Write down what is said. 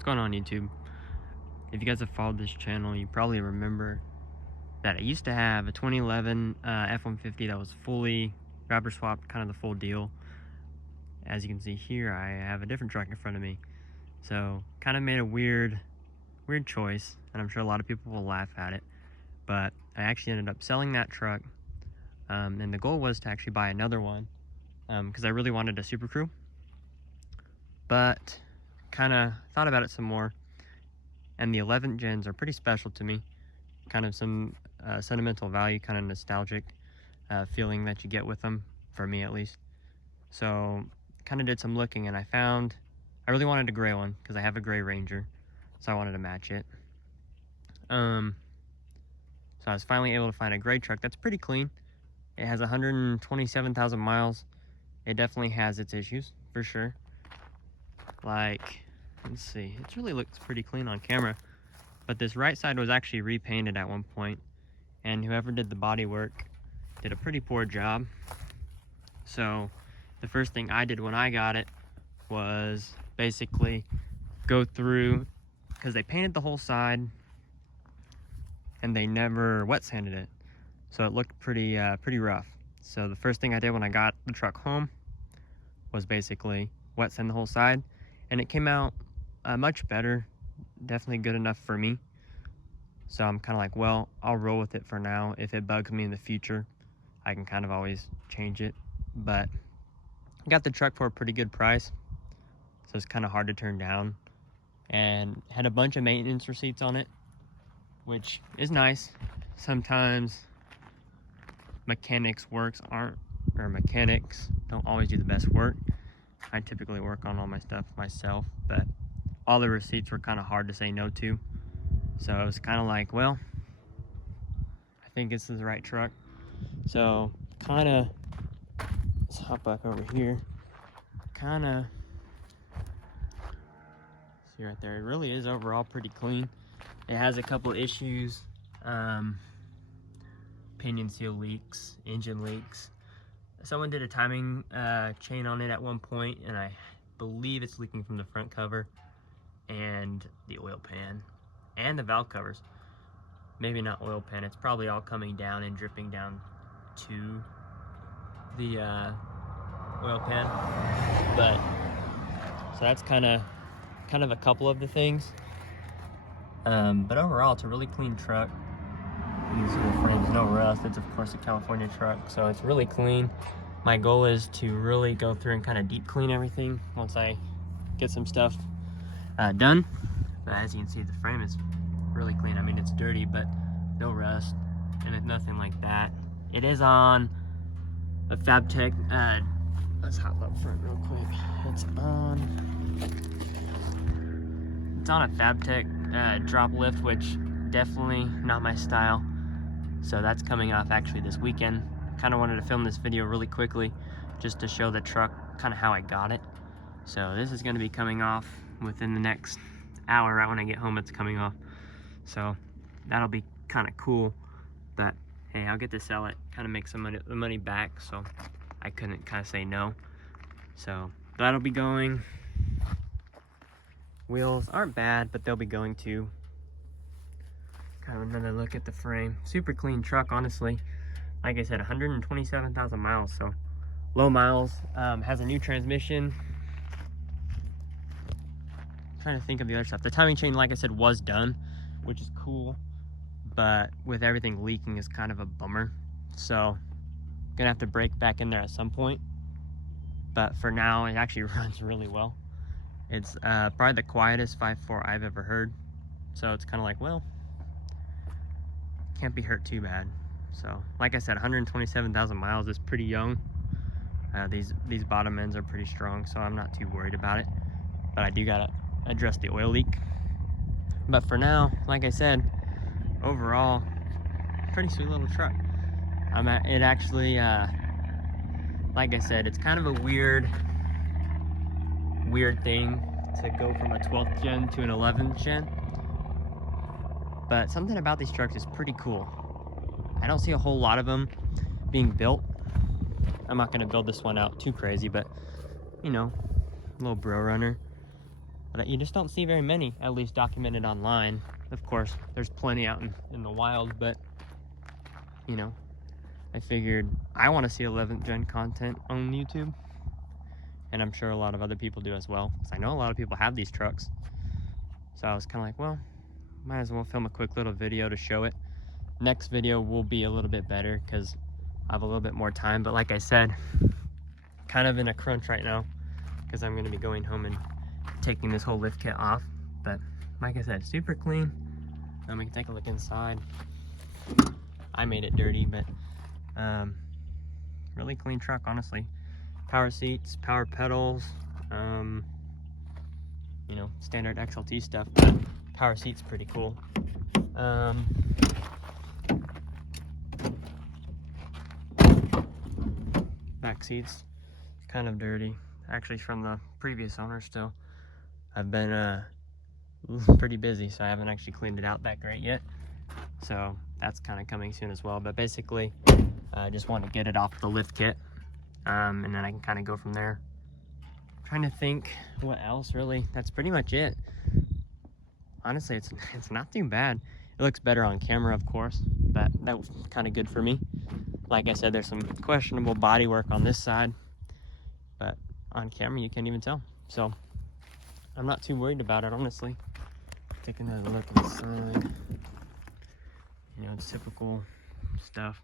What's going on, YouTube? If you guys have followed this channel, you probably remember that I used to have a 2011 F150 that was fully wrapper swapped, kind of the full deal. As you can see here, I have a different truck in front of me. So kind of made a weird choice, and I'm sure a lot of people will laugh at it, but I actually ended up selling that truck, and the goal was to actually buy another one because I really wanted a Super Crew, but kind of thought about it some more, and the 11th gens are pretty special to me. Kind of some sentimental value, kind of nostalgic feeling that you get with them, for me at least. So kind of did some looking, and I really wanted a gray one because I have a gray Ranger, so I wanted to match it. So I was finally able to find a gray truck that's pretty clean. It has 127,000 miles. It definitely has its issues, for sure. Like, let's see, it really looks pretty clean on camera, but this right side was actually repainted at one point, and whoever did the body work did a pretty poor job. So the first thing I did when I got it was basically go through, because they painted the whole side and they never wet sanded it, so it looked pretty rough. So the first thing I did when I got the truck home was basically wet sand the whole side, and it came out much better, definitely good enough for me. So I'm kind of like, well, I'll roll with it for now. If it bugs me in the future, I can kind of always change it. But I got the truck for a pretty good price, so it's kind of hard to turn down, and had a bunch of maintenance receipts on it, which is nice. Sometimes mechanics don't always do the best work. I typically work on all my stuff myself, but all the receipts were kind of hard to say no to. So it was kind of like, well, I think this is the right truck. So kind of, let's hop back over here. Kind of, see right there, it really is overall pretty clean. It has a couple issues, pinion seal leaks, engine leaks. Someone did a timing chain on it at one point, and I believe it's leaking from the front cover and the oil pan and the valve covers. Maybe not oil pan, it's probably all coming down and dripping down to the oil pan. But so that's kind of a couple of the things, but overall it's a really clean truck. These little frames, no rust. It's of course a California truck, so it's really clean. My goal is to really go through and kind of deep clean everything once I get some stuff done. But as you can see, the frame is really clean. I mean, it's dirty, but no rust, and it's nothing like that. It is on the Fabtech. Let's hop up front real quick. It's on a Fabtech drop lift, which definitely not my style. So that's coming off actually this weekend. Kind of wanted to film this video really quickly just to show the truck kind of how I got it. So this is going to be coming off within the next hour. Right when I get home, it's coming off. So that'll be kind of cool. But hey, I'll get to sell it, kind of make some money back. So I couldn't kind of say no. So that'll be going. Wheels aren't bad, but they'll be going too. Kind of another look at the frame. Super clean truck, honestly. Like I said, 127,000 miles, so low miles. Has a new transmission. Trying to think of the other stuff. The timing chain, like I said, was done, which is cool, but with everything leaking is kind of a bummer. So gonna have to break back in there at some point. But for now, it actually runs really well. It's probably the quietest 5.4 I've ever heard. So it's kind of like, well, can't be hurt too bad. So like I said, 127,000 miles is pretty young. These bottom ends are pretty strong, so I'm not too worried about it. But I do gotta address the oil leak. But for now, like I said, overall, pretty sweet little truck. It actually, like I said, it's kind of a weird thing to go from a 12th gen to an 11th gen. But something about these trucks is pretty cool. I don't see a whole lot of them being built. I'm not gonna build this one out too crazy, but you know, a little bro runner. But but you just don't see very many, at least documented online. Of course, there's plenty out in the wild, but you know, I figured I want to see 11th gen content on YouTube, and I'm sure a lot of other people do as well, because I know a lot of people have these trucks. So I was kind of like, well, might as well film a quick little video to show it. Next video will be a little bit better because I have a little bit more time, but like I said, kind of in a crunch right now because I'm going to be going home and taking this whole lift kit off. But like I said, super clean. We can take a look inside. I made it dirty, but really clean truck, honestly. Power seats, power pedals, you know, standard XLT stuff, but power seats pretty cool. Back seats kind of dirty, actually from the previous owner still. I've been pretty busy, so I haven't actually cleaned it out that great yet, so that's kind of coming soon as well. But basically I just want to get it off the lift kit, and then I can kind of go from there. I'm trying to think what else, really. That's pretty much it. Honestly, it's not too bad. It looks better on camera, of course, but that was kind of good for me. Like I said, there's some questionable body work on this side, but on camera you can't even tell. So I'm not too worried about it, honestly. Take another look inside. You know, it's typical stuff.